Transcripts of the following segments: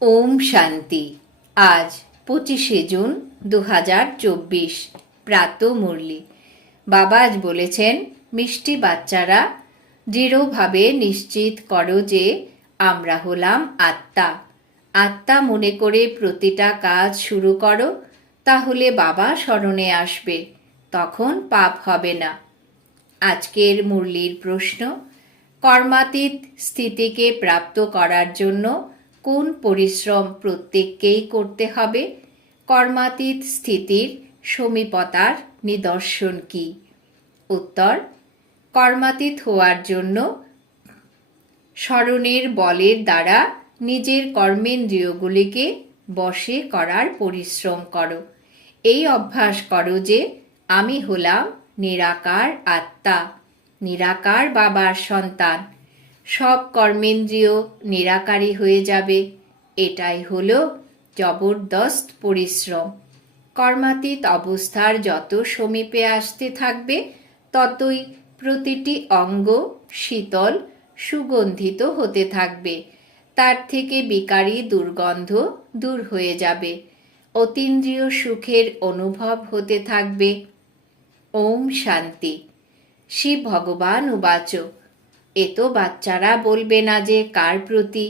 ওম শান্তি। আজ 25শে জুন 2024 প্রাত মুরলি। বাবা আজ বলেছেন, মিষ্টি বাচ্চারা, দৃঢ়ভাবে নিশ্চিত করো যে আমরা হলাম আত্মা। আত্মা মনে করে প্রতিটা কাজ শুরু করো, তাহলে বাবা স্মরণে আসবে, তখন পাপ হবে না। আজকের মুরলির প্রশ্ন, কর্মাতীত স্থিতিকে প্রাপ্ত করার জন্য কোন পরিশ্রম প্রত্যেককেই করতে হবে? কর্মাতীত স্থিতির সমীপতার নিদর্শন কি? উত্তর, কর্মাতীত হওয়ার জন্য স্মরণের বলের দ্বারা নিজের কর্মেন্দ্রিয়গুলিকে বশে করার পরিশ্রম করো। এই অভ্যাস করো যে আমি হলাম নিরাকার আত্মা, নিরাকার বাবার সন্তান। সব কর্মেন্দ্রিয় নিরাকারী হয়ে যাবে। এটাই হলো জবরদস্ত পরিশ্রম। কর্মাতীত অবস্থার যত সমীপে আসতে থাকবে, ততই প্রতিটি অঙ্গ শীতল সুগন্ধিত হতে থাকবে। তার থেকে বিকারী দুর্গন্ধ দূর হয়ে যাবে। অতীন্দ্রিয় সুখের অনুভব হতে থাকবে। ওম শান্তি। শিব ভগবান উবাচ, এ তো বাচ্চারা বলবে না যে কার প্রতি।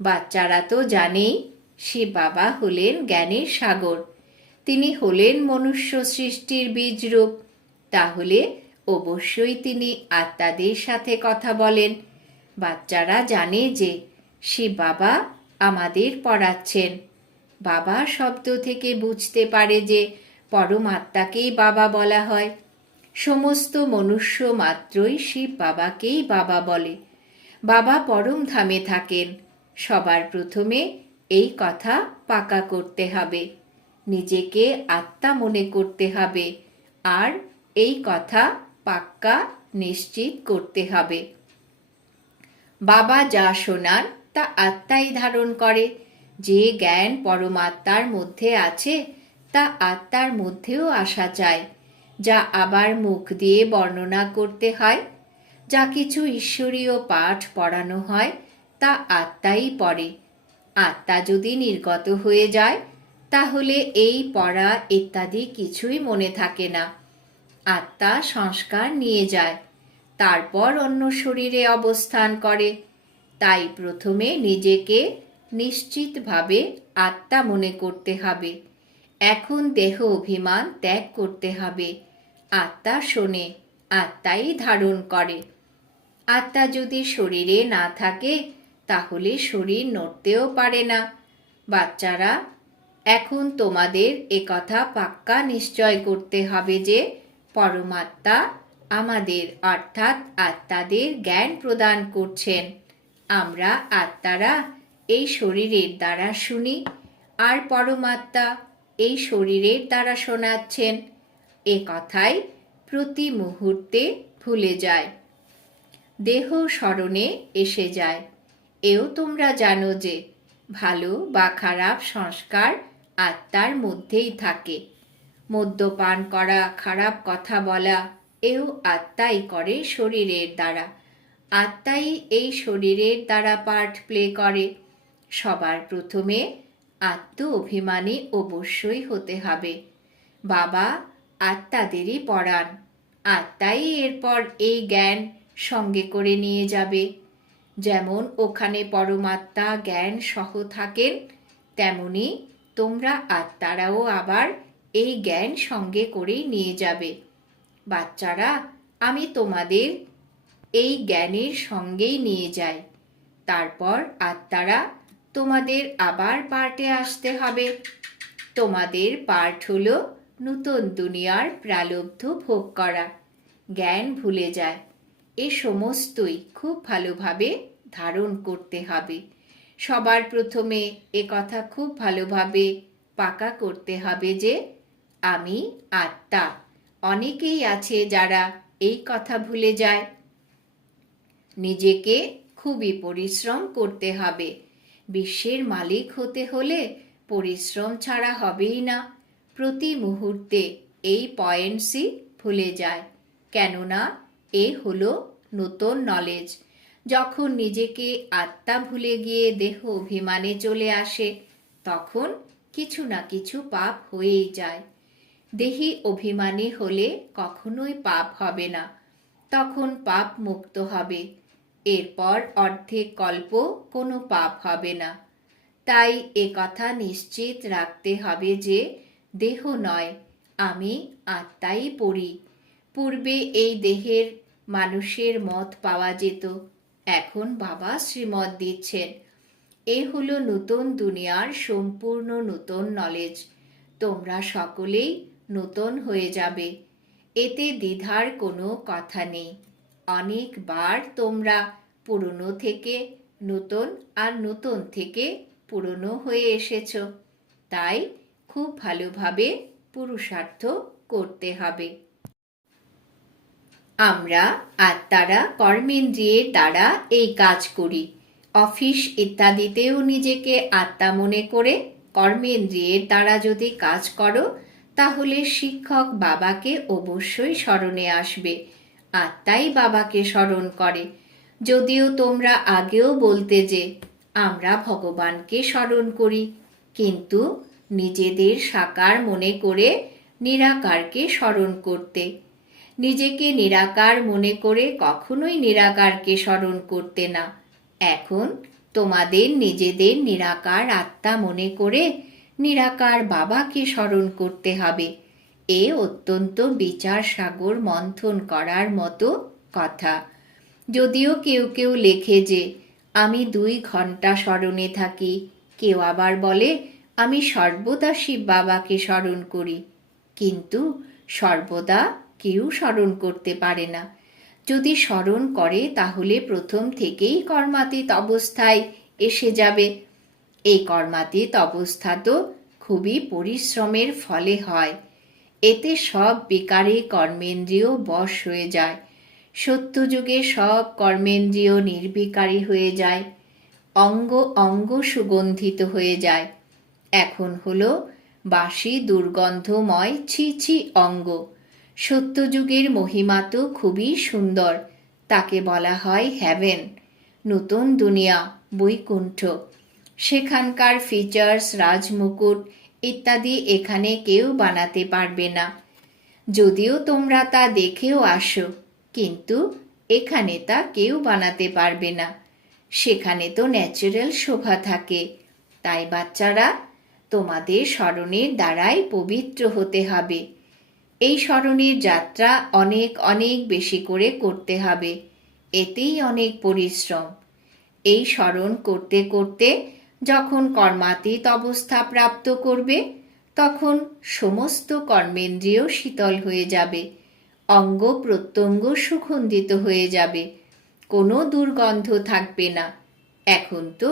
বাচ্চারা তো জানেই শিব বাবা হলেন জ্ঞানের সাগর। তিনি হলেন মনুষ্য সৃষ্টির বীজরূপ। তাহলে অবশ্যই তিনি আত্মাদের সাথে কথা বলেন। বাচ্চারা জানে যে শিব বাবা আমাদের পড়াচ্ছেন। বাবা শব্দ থেকে বুঝতে পারে যে পরমাত্মাকেই বাবা বলা হয়। সমস্ত মনুষ্য মাত্রই শিব বাবাকেই বাবা বলে। বাবা পরম ধামে থাকেন। সবার প্রথমে এই কথা পাকা করতে হবে। নিজেকে আত্মা মনে করতে হবে, আর এই কথা পাক্কা নিশ্চিত করতে হবে। বাবা যা শোনান তা আত্মাই ধারণ করে। যে জ্ঞান পরমাত্মার মধ্যে আছে তা আত্মার মধ্যেও আসা চায়। যা আবার মুখ দিয়ে বর্ণনা করতে হয়, যা কিছু ঈশ্বরীয় পাঠ পড়ানো হয়, তা আত্মাই পড়ে। আত্মা যদি নির্গত হয়ে যায়, তাহলে এই পড়া ইত্যাদি কিছুই মনে থাকে না। আত্মা সংস্কার নিয়ে যায়, তারপর অন্য শরীরে অবস্থান করে। তাই প্রথমে নিজেকে নিশ্চিতভাবে আত্মা মনে করতে হবে। এখন দেহ অভিমান ত্যাগ করতে হবে। আত্মা শোনে, আত্মাই ধারণ করে। আত্মা যদি শরীরে না থাকে, তাহলে শরীর নড়তেও পারে না। বাচ্চারা, এখন তোমাদের একথা পাক্কা নিশ্চয় করতে হবে যে পরমাত্মা আমাদের অর্থাৎ আত্মাদের জ্ঞান প্রদান করছেন। আমরা আত্মারা এই শরীরের দ্বারা শুনি, আর পরমাত্মা এই শরীরের দ্বারা শোনাচ্ছেন। এ কথাই প্রতি মুহূর্তে ভুলে যায়, দেহ স্মরণে এসে যায়। এও তোমরা জানো যে ভালো বা খারাপ সংস্কার আত্মার মধ্যেই থাকে। মদ্যপান করা, খারাপ কথা বলা, এও আত্মাই করে শরীরের দ্বারা। আত্মাই এই শরীরের দ্বারা পার্ট প্লে করে। সবার প্রথমে আত্ম অভিমানী অবশ্যই হতে হবে। বাবা আত্মাদেরই পড়ান। আত্মাই এরপর এই জ্ঞান সঙ্গে করে নিয়ে যাবে। যেমন ওখানে পরমাত্মা জ্ঞান সহ থাকেন, তেমনি তোমরা আত্মারাও আবার এই জ্ঞান সঙ্গে করেই নিয়ে যাবে। বাচ্চারা, আমি তোমাদের এই জ্ঞানের সঙ্গেই নিয়ে যাই। তারপর আত্মারা তোমাদের আবার পার্টে আসতে হবে। তোমাদের পার্ট হলো নূতন দুনিয়ার প্রালব্ধ ভোগ করা। জ্ঞান ভুলে যায়। এ সমস্তই খুব ভালোভাবে ধারণ করতে হবে। সবার প্রথমে এ কথা খুব ভালোভাবে পাকা করতে হবে যে আমি আত্মা। অনেকেই আছে যারা এই কথা ভুলে যায়। নিজেকে খুবই পরিশ্রম করতে হবে। বিশ্বের মালিক হতে হলে পরিশ্রম ছাড়া হবেই না। প্রতি মুহূর্তে এই পয়েন্টসই ভুলে যায়, কেননা এ হলো নতুন নলেজ। যখন নিজেকে আত্মা ভুলে গিয়ে দেহ অভিমানে চলে আসে, তখন কিছু না কিছু পাপ হয়েই যায়। দেহি অভিমানী হলে কখনোই পাপ হবে না, তখন পাপ মুক্ত হবে। এরপর অর্ধেক কল্প কোনো পাপ হবে না। তাই কথা নিশ্চিত রাখতে হবে যে দেহ নয়, আমি আত্মাই পড়ি। পূর্বে এই দেহের মানুষের মত পাওয়া যেত, এখন বাবা শ্রীমত দিচ্ছেন। এ হলো নতুন দুনিয়ার সম্পূর্ণ নতুন নলেজ। তোমরা সকলেই নতুন হয়ে যাবে, এতে দ্বিধার কোনো কথা নেই। অনেকবার তোমরা পুরনো থেকে নতুন আর নতুন থেকে পুরনো হয়ে এসেছ, তাই খুব ভালোভাবে পুরুষার্থ করতে হবে। আমরা আত্মারা কর্মেন্দ্রিয়ের দ্বারা এই কাজ করি। অফিস ইত্যাদিতেও নিজেকে আত্মা মনে করে কর্মেন্দ্রিয়ের দ্বারা যদি কাজ করো, তাহলে শিক্ষক বাবাকে অবশ্যই স্মরণে আসবে। আত্মাই বাবাকে স্মরণ করে। যদিও তোমরা আগেও বলতে যে আমরা ভগবানকে স্মরণ করি, কিন্তু নিজেদের সাকার মনে করে নিরাকারকে স্মরণ করতে। নিজেকে নিরাকার মনে করে কখনোই নিরাকারকে স্মরণ করতে না। এখন তোমাদের নিজেদের নিরাকার আত্মা মনে করে নিরাকার বাবাকে স্মরণ করতে হবে। এ অত্যন্ত বিচার সাগর মন্থন করার মতো কথা। যদিও কেউ কেউ লেখে যে আমি 2 ঘন্টা স্মরণে থাকি, কেউ আবার বলে আমি সর্বদা শিব বাবাকে স্মরণ করি, কিন্তু সর্বদা কেউ স্মরণ করতে পারে না। যদি স্মরণ করে তাহলে প্রথম থেকেই কর্মাতীত অবস্থায় এসে যাবে। এই কর্মাতীত অবস্থা তো খুবই পরিশ্রমের ফলে হয়। এতে সব বিকারে কর্মেন্দ্রিয় বশ হয়ে যায়। সত্যযুগে সব কর্মেন্দ্রিয় নির্বিকারী হয়ে যায়, অঙ্গ অঙ্গ সুগন্ধিত হয়ে যায়। এখন হলো বাসি দুর্গন্ধময় ছি ছি অঙ্গ। সত্যযুগের মহিমা তো খুবই সুন্দর, তাকে বলা হয় হ্যাভেন, নতুন দুনিয়া, বৈকুণ্ঠ। সেখানকার ফিচার্স, রাজমুকুট ইত্যাদি এখানে কেউ বানাতে পারবে না। যদিও তোমরা তা দেখেও আসো, কিন্তু এখানে তা কেউ বানাতে পারবে না। সেখানে তো ন্যাচারাল শোভা থাকে। তাই বাচ্চারা, তোমাদের স্মরণের দ্বারাই পবিত্র হতে হবে। এই স্মরণের যাত্রা অনেক অনেক বেশি করে করতে হবে, এতেই অনেক পরিশ্রম। এই স্মরণ করতে করতে যখন কর্মাতীত অবস্থা প্রাপ্ত করবে, তখন সমস্ত কর্মেন্দ্রিয় শীতল হয়ে যাবে, অঙ্গ প্রত্যঙ্গ সুগন্ধিত হয়ে যাবে, কোনো দুর্গন্ধ থাকবে না। এখন তো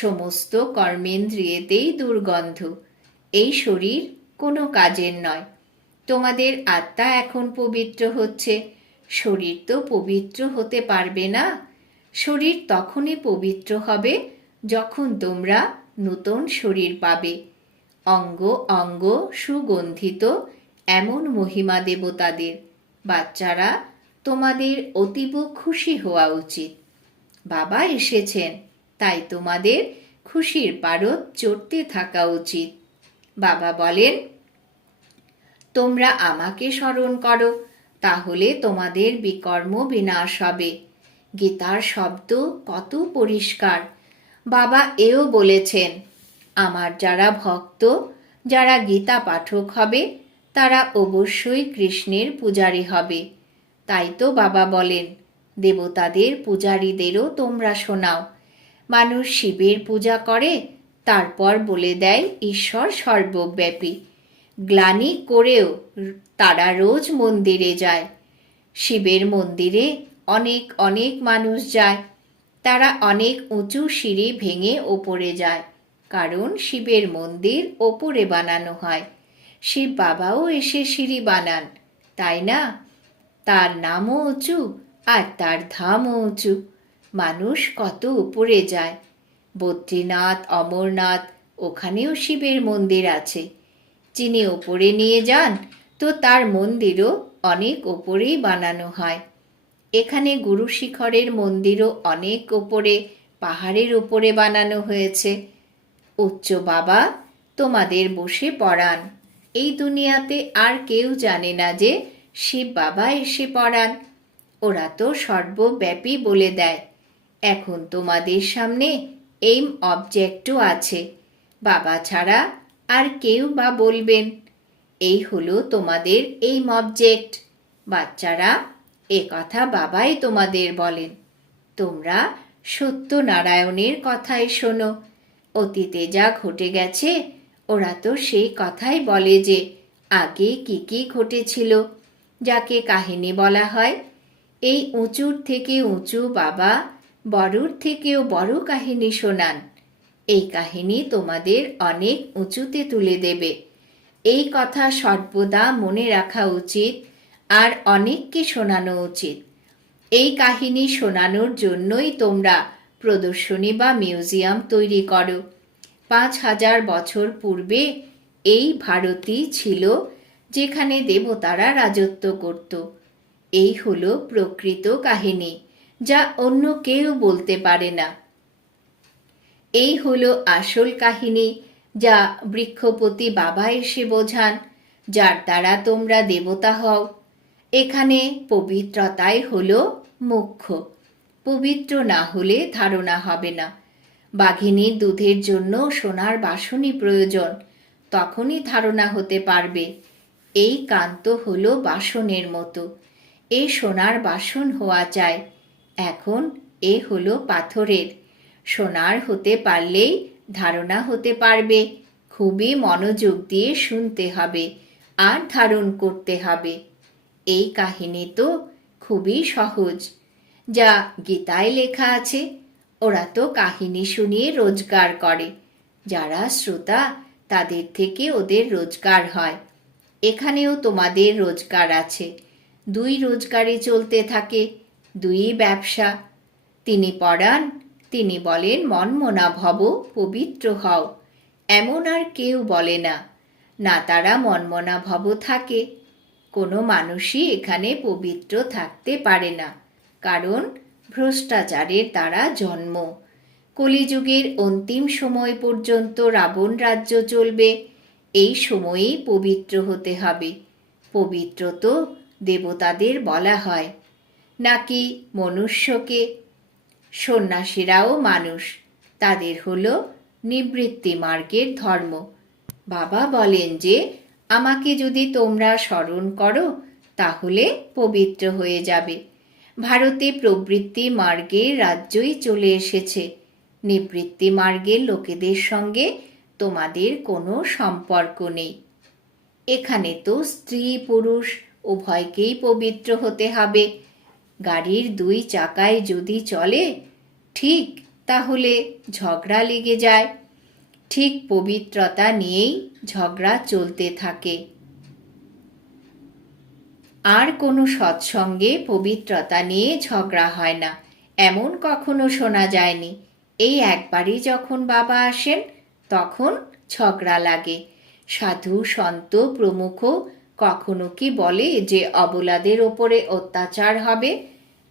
সমস্ত কর্মেন্দ্রিয়েতেই দুর্গন্ধ। এই শরীর কোনো কাজের নয়। তোমাদের আত্মা এখন পবিত্র হচ্ছে, শরীর তো পবিত্র হতে পারবে না। শরীর তখনই পবিত্র হবে যখন তোমরা নতুন শরীর পাবে। অঙ্গ অঙ্গ সুগন্ধিত, এমন মহিমা দেবতাদের। বাচ্চারা, তোমাদের অতীব খুশি হওয়া উচিত। বাবা এসেছেন, তাই তোমাদের খুশির পারদ চড়তে থাকা উচিত। বাবা বলেন, তোমরা আমাকে স্মরণ করো, তাহলে তোমাদের বিকর্ম বিনাশ হবে। গীতার শব্দ কত পরিষ্কার। বাবা এও বলেছেন, আমার যারা ভক্ত, যারা গীতা পাঠক হবে, তারা অবশ্যই কৃষ্ণের পূজারী হবে। তাই তো বাবা বলেন, দেবতাদের পূজারীদেরও তোমরা শোনাও। মানুষ শিবের পূজা করে, তারপর বলে দেয় ঈশ্বর সর্বব্যাপী। গ্লানি করেও তারা রোজ মন্দিরে যায়। শিবের মন্দিরে অনেক অনেক মানুষ যায়। তারা অনেক উঁচু সিঁড়ি ভেঙে ওপরে যায়, কারণ শিবের মন্দির ওপরে বানানো হয়। শিব বাবাও এসে সিঁড়ি বানান, তাই না? তার নামও উঁচু আর তার ধামও উঁচু। মানুষ কত উপরে যায়। বদ্রীনাথ, অমরনাথ, ওখানেও শিবের মন্দির আছে। যিনি ওপরে নিয়ে যান, তো তার মন্দিরও অনেক ওপরেই বানানো হয়। এখানে গুরু শিখরের মন্দিরও অনেক ওপরে, পাহাড়ের ওপরে বানানো হয়েছে। উচ্চ বাবা তোমাদের বসে পড়ান। এই দুনিয়াতে আর কেউ জানে না যে শিব বাবা এসে পড়ান। ওরা তো সর্বব্যাপী বলে দেয়। এখন তোমাদের সামনে এইম অবজেক্টও আছে। বাবা ছাড়া আর কেউ বা বলবেন। এই হলো তোমাদের এইম অবজেক্ট। বাচ্চারা, এ কথা বাবাই তোমাদের বলেন। তোমরা সত্যনারায়ণের কথাই শোনো। অতীতে যা ঘটে গেছে ওরা তো সেই কথাই বলে যে আগে কি কি ঘটেছিল, যাকে কাহিনী বলা হয়। এই উঁচুর থেকে উঁচু বাবা বড়র থেকেও বড় কাহিনী শোনান। এই কাহিনী তোমাদের অনেক উঁচুতে তুলে দেবে। এই কথা সর্বদা মনে রাখা উচিত আর অনেককে শোনানো উচিত। এই কাহিনী শোনানোর জন্যই তোমরা প্রদর্শনী বা মিউজিয়াম তৈরি করো। 5000 বছর পূর্বে এই ভারতই ছিল যেখানে দেবতারা রাজত্ব করত। এই হলো প্রকৃত কাহিনী, যা অন্য কেউ বলতে পারে না। এই হলো আসল কাহিনী, যা বৃক্ষপতি বাবা এসে বোঝান, যার দ্বারা তোমরা দেবতা হও। এখানে পবিত্রতাই হলো মুখ্য। পবিত্র না হলে ধারণা হবে না। বাঘিনীর দুধের জন্য সোনার বাসনই প্রয়োজন, তখনই ধারণা হতে পারবে। এই কান্ত হলো বাসনের মতো। এ সোনার বাসন হওয়া চাই। এখন এ হলো পাথরের। সোনার হতে পারলেই ধারণা হতে পারবে। খুবই মনোযোগ দিয়ে শুনতে হবে আর ধারণ করতে হবে। এই কাহিনী তো খুবই সহজ, যা গীতায় লেখা আছে। ওরা তো কাহিনী শুনিয়ে রোজগার করে। যারা শ্রোতা তাদের থেকে ওদের রোজগার হয়। এখানেও তোমাদের রোজগার আছে। 2 রোজগারে চলতে থাকে, 2 ব্যবসা। তিনি পড়ান, তিনি বলেন মনমনা ভব, পবিত্র হও। এমন আর কেউ বলে না। না তারা মনমনা ভব থাকে। কোনো মানুষই এখানে পবিত্র থাকতে পারে না, কারণ ভ্রষ্টাচারের দ্বারা জন্ম। কলিযুগের অন্তিম সময় পর্যন্ত রাবণ রাজ্য চলবে। এই সময়েই পবিত্র হতে হবে। পবিত্র তো দেবতাদের বলা হয়, নাকি মনুষ্যকে? সন্ন্যাসীরাও মানুষ, তাদের হলো নিবৃত্তি মার্গের ধর্ম। বাবা বলেন যে আমাকে যদি তোমরা স্মরণ করো তাহলে পবিত্র হয়ে যাবে। ভারতে প্রবৃত্তি মার্গের রাজ্যই চলে এসেছে। নিবৃত্তি মার্গের লোকেদের সঙ্গে তোমাদের কোনো সম্পর্ক নেই। এখানে তো স্ত্রী পুরুষ উভয়কেই পবিত্র হতে হবে। গাড়ির 2 চাকায় যদি চলে ঠিক, তাহলে ঝগড়া লেগে যায়। ঠিক পবিত্রতা নিয়েই ঝগড়া চলতে থাকে। আর কোনো সৎসঙ্গে পবিত্রতা নিয়ে ঝগড়া হয় না, এমন কখনো শোনা যায়নি। এই একবারই যখন বাবা আসেন তখন ঝগড়া লাগে। সাধু সন্ত প্রমুখ কখনো কি বলে যে অবলাদের ওপরে অত্যাচার হবে?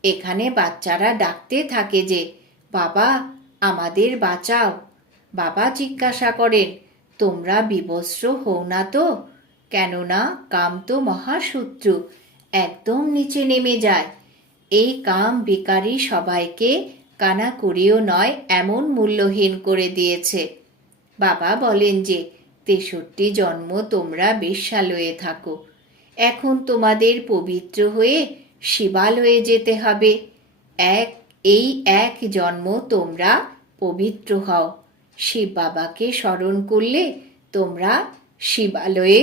এখানে বাচ্চারা ডাকতে থাকে যে বাবা আমাদের বাঁচাও। বাবা জিজ্ঞাসা করেন তোমরা বিবস্ত্র হও না তো? কেননা কাম তো মহাশত্রু, একদম নিচে নেমে যায়। এই কাম বিকারী সবাইকে কানা করেও নয় এমন মূল্যহীন করে দিয়েছে। বাবা বলেন যে 63 জন্ম তোমরা বেশ্যালয়ে থাকো। এখন তোমাদের পবিত্র হয়ে শিবালয়ে যেতে হবে। এই এক জন্ম তোমরা পবিত্র হও। শিব বাবাকে স্মরণ করলে তোমরা শিবালয়ে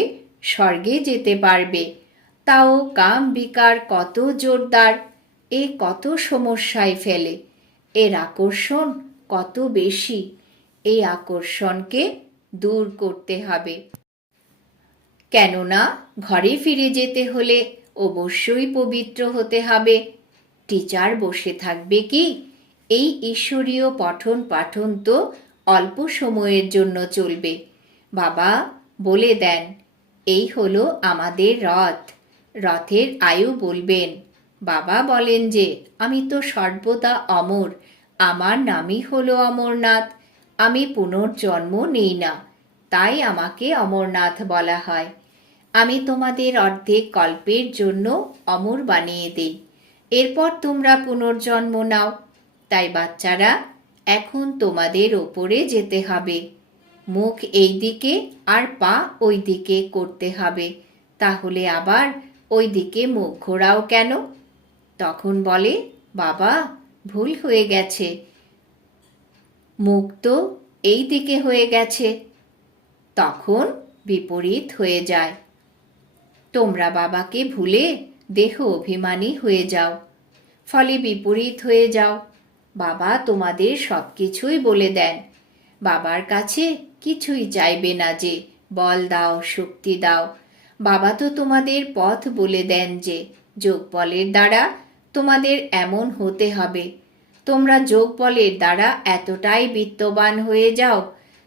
স্বর্গে যেতে পারবে। তাও কাম বিকার কত জোরদার, এ কত সমস্যায় ফেলে। এর আকর্ষণ কত বেশি। এই আকর্ষণকে দূর করতে হবে। কেননা ঘরে ফিরে যেতে হলে অবশ্যই পবিত্র হতে হবে। টিচার বসে থাকবে কি? এই ঈশ্বরীয় পঠন পাঠন তো অল্প সময়ের জন্য চলবে। বাবা বলে দেন এই হলো আমাদের রথ। রথের আয়ু বলবেন। বাবা বলেন যে আমি তো সর্বদা অমর, আমার নামই হলো অমরনাথ, আমি পুনর্জন্ম নেই না, তাই আমাকে অমরনাথ বলা হয়। আমি তোমাদের অর্ধেক কল্পের জন্য অমর বানিয়ে দেই, এরপর তোমরা পুনর্জন্ম নাও। তাই বাচ্চারা, এখন তোমাদের ওপরে যেতে হবে, মুখ এই দিকে আর পা ওই দিকে করতে হবে, তাহলে আবার ওই দিকে মুখ ঘোরাও কেন? তখন বলে, বাবা ভুল হয়ে গেছে, মুখ তো এই দিকে হয়ে গেছে। তখন বিপরীত হয়ে যায়। তোমরা বাবাকে ভুলে দেহ অভিমানী হয়ে যাও, ফলে বিপরীত হয়ে যাও। বাবা তোমাদের সব কিছুই বলে দেন, বাবার কাছে কিছুই চাইবে না যে বল দাও, শক্তি দাও। বাবা তো তোমাদের পথ বলে দেন যে যোগ বলের দ্বারা তোমাদের এমন হতে হবে। তোমরা যোগ বলের দ্বারা এতটাই বিত্তবান হয়ে যাও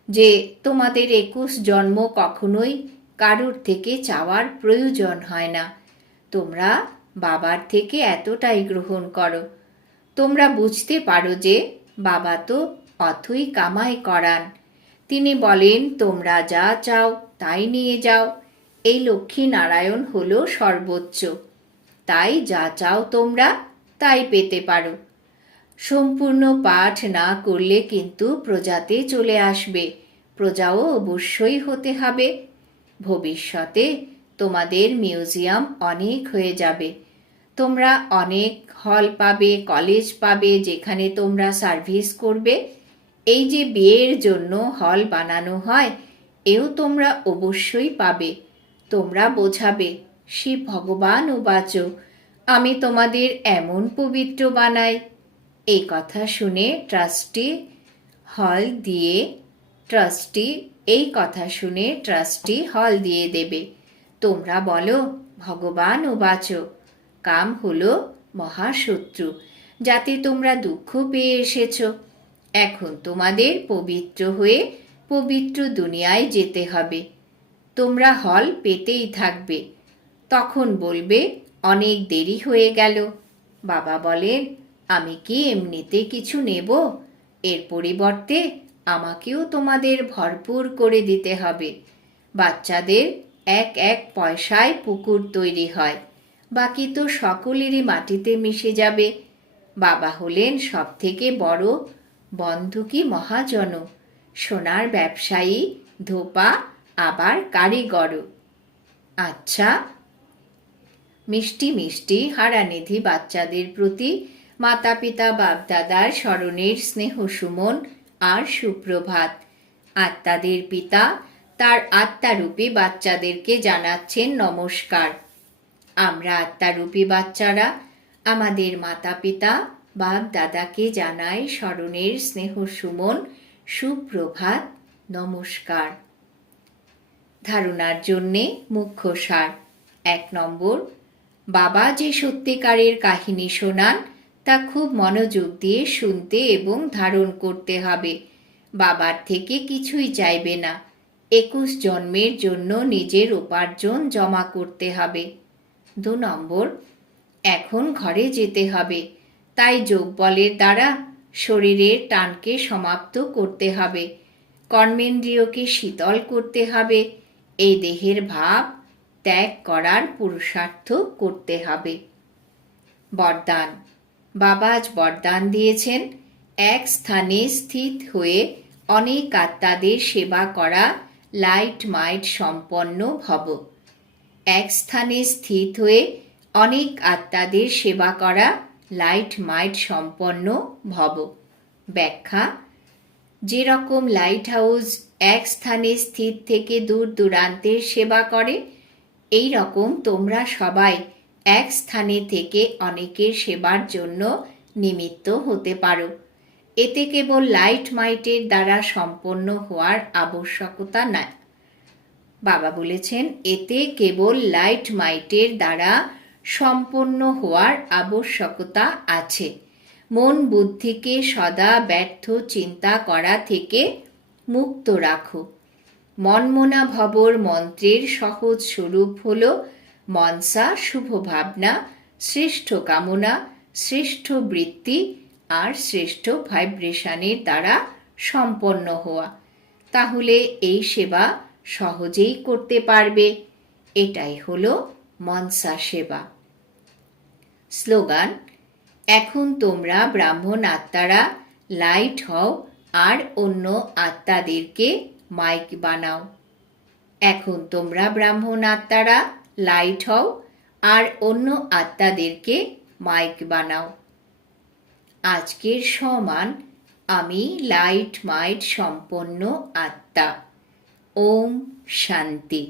যে তোমাদের 21 জন্ম কখনোই কারোর থেকে চাওয়ার প্রয়োজন হয় না। তোমরা বাবার থেকে এতটাই গ্রহণ করো। তোমরা বুঝতে পারো যে বাবা তো অথই কামাই করান। তিনি বলেন, তোমরা যা চাও তাই নিয়ে যাও। এই লক্ষ্মী নারায়ণ হলো সর্বোচ্চ, তাই যা চাও তোমরা তাই পেতে পারো। সম্পূর্ণ পাঠ না করলে কিন্তু প্রজাতে চলে আসবে, প্রজাও অবশ্যই হতে হবে। ভবিষ্যতে তোমাদের মিউজিয়াম অনেক হয়ে যাবে, তোমরা অনেক হল পাবে, কলেজ পাবে যেখানে তোমরা সার্ভিস করবে। এই যে বিয়ের জন্য হল বানানো হয়, এও তোমরা অবশ্যই পাবে। তোমরা বোঝাবে, শিব ভগবান উবাচ, আমি তোমাদের এমন পবিত্র বানাই। এই কথা শুনে ট্রাস্টি হল দিয়ে দেবে। তোমরা বলো, ভগবান উবাচ, কাম হলো মহাশত্রু, যাতে তোমরা দুঃখ পেয়ে এসেছ। এখন তোমাদের পবিত্র হয়ে পবিত্র দুনিয়ায় যেতে হবে। তোমরা হল পেতেই থাকবে। তখন বলবে, অনেক দেরি হয়ে গেল। বাবা বলেন, আমি কি এমনিতে কিছু নেব? এর পরিবর্তে আমাকেও তোমাদের ভরপুর করে দিতে হবে। বাচ্চাদের 1 পয়সায় পুকুর তৈরি হয়, বাকি তো সকলেরই মাটিতে মিশে যাবে। বাবা হলেন সব থেকে বড় বন্ধকি মহাজন, সোনার ব্যবসায়ী, ধোপা, আবার কারিগরও। আচ্ছা, মিষ্টি মিষ্টি হারানিধি বাচ্চাদের প্রতি মাতা পিতা বাপদাদার স্মরণের স্নেহ সুমন আর সুপ্রভাত। আত্মাদের পিতা তার আত্মারূপী বাচ্চাদেরকে জানাচ্ছেন নমস্কার। আমরা আত্মারূপী বাচ্চারা আমাদের মাতা পিতা বাপ দাদাকে জানাই স্মরণের স্নেহ সুমন, সুপ্রভাত, নমস্কার। ধারণার জন্যে মুখ্য সার। 1 নম্বর, বাবা যে সত্যিকারের কাহিনী শোনান তা খুব মনোযোগ দিয়ে শুনতে এবং ধারণ করতে হবে। বাবার থেকে কিছুই চাইবে না। 21 জন্মের জন্য নিজের উপার্জন জমা করতে হবে। 2 নম্বর, এখন ঘরে যেতে হবে, তাই যোগ বলের দ্বারা শরীরের টানকে সমাপ্ত করতে হবে, কর্মেন্দ্রিয়কে শীতল করতে হবে, এই দেহের ভাব ত্যাগ করার পুরুষার্থ করতে হবে। বরদান। বাবা আজ বরদান দিয়েছেন, এক স্থানে স্থিত হয়ে অনেক আত্মাদের সেবা করা, লাইট মাইট সম্পন্ন ভব। এক স্থানে স্থিত হয়ে অনেক আত্মাদের সেবা করা, লাইট মাইট সম্পন্ন ভব। ব্যাখ্যা। যেরকম লাইট হাউস এক স্থানে স্থিত থেকে দূর দূরান্তের সেবা করে, এই রকম তোমরা সবাই এক স্থানে থেকে অনেকের সেবার জন্য নিমিত্ত হতে পারো। এতে কেবল লাইট মাইটের দ্বারা সম্পন্ন হওয়ার আবশ্যকতা নাই। বাবা বলেছেন, এতে কেবল লাইট মাইটের দ্বারা সম্পন্ন হওয়ার আবশ্যকতা আছে। মন বুদ্ধিকে সদা ব্যর্থ চিন্তা করা থেকে মুক্ত রাখো। মনমনা ভবর মন্ত্রের সহজ স্বরূপ হল মনসা শুভ ভাবনা, শ্রেষ্ঠ কামনা, শ্রেষ্ঠ বৃত্তি আর শ্রেষ্ঠ ভাইব্রেশনের দ্বারা সম্পন্ন হওয়া। তাহলে এই সেবা সহজেই করতে পারবে। এটাই হলো মনসা সেবা। স্লোগান: এখন তোমরা ব্রাহ্মণ আত্মারা লাইট হও আর অন্য আত্মাদেরকে মাইক বানাও। এখন তোমরা ব্রাহ্মণ আত্মারা লাইট হও আর অন্য আত্মাদেরকে মাইক বানাও। আজকের সমান আমি লাইট মাইট সম্পন্ন আত্মা। ওম শান্তি।